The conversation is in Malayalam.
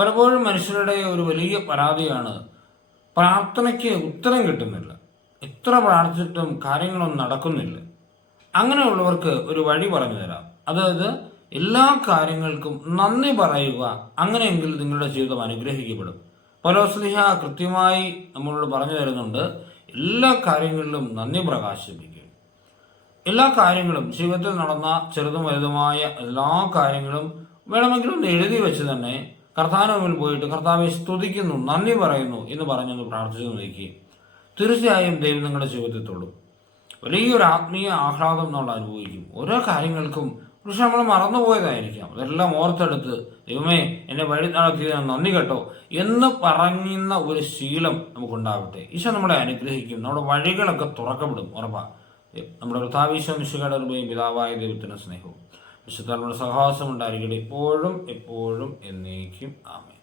പലപ്പോഴും മനുഷ്യരുടെ ഒരു വലിയ പരാതിയാണ് പ്രാർത്ഥനയ്ക്ക് ഉത്തരം കിട്ടുന്നില്ല. എത്ര പ്രാർത്ഥിച്ചിട്ടും കാര്യങ്ങളൊന്നും നടക്കുന്നില്ല. അങ്ങനെയുള്ളവർക്ക് ഒരു വഴി പറഞ്ഞു തരാം. അതായത് എല്ലാ കാര്യങ്ങൾക്കും നന്ദി പറയുക. അങ്ങനെയെങ്കിൽ നിങ്ങളുടെ ജീവിതം അനുഗ്രഹിക്കപ്പെടും. പൗലോസ്ലീഹ കൃത്യമായി നമ്മളോട് പറഞ്ഞു തരുന്നുണ്ട്, എല്ലാ കാര്യങ്ങളിലും നന്ദി പ്രകാശിപ്പിക്കും. എല്ലാ കാര്യങ്ങളും ജീവിതത്തിൽ നടന്ന ചെറുതും വലുതുമായ എല്ലാ കാര്യങ്ങളും വേണമെങ്കിലും ഒന്ന് എഴുതി വെച്ച് തന്നെ കർത്താവിന് മുമ്പിൽ പോയിട്ട് കർത്താവെ സ്തുതിക്കുന്നു, നന്ദി പറയുന്നു എന്ന് പറഞ്ഞൊന്ന് പ്രാർത്ഥിച്ചു നോക്കി. തീർച്ചയായും ദൈവം നിങ്ങളുടെ ജീവിതത്തിൽ തൊടും. വലിയൊരു ആത്മീയ ആഹ്ലാദം നമ്മൾ അനുഭവിക്കും. ഓരോ കാര്യങ്ങൾക്കും പക്ഷെ നമ്മൾ മറന്നുപോയതായിരിക്കാം. അതെല്ലാം ഓർത്തെടുത്ത് ദൈവമേ എന്നെ വഴി നടത്തിയതിന് നന്ദി കേട്ടോ എന്ന് പറയുന്ന ഒരു ശീലം നമുക്കുണ്ടാവട്ടെ. ഈശോ നമ്മളെ അനുഗ്രഹിക്കും. നമ്മുടെ വഴികളൊക്കെ തുറക്കപ്പെടും. ഉറപ്പാ. നമ്മുടെ കർത്താവീശോ മിശിഹായുടെ കൃപയും പിതാവായ ദൈവത്തിന്റെ സ്നേഹവും വിശുദ്ധാത്മാവിന്റെ സഹവാസം ഉണ്ടായിരിക്കട്ടെ, എപ്പോഴും എപ്പോഴും എന്നേക്കും. ആമേൻ.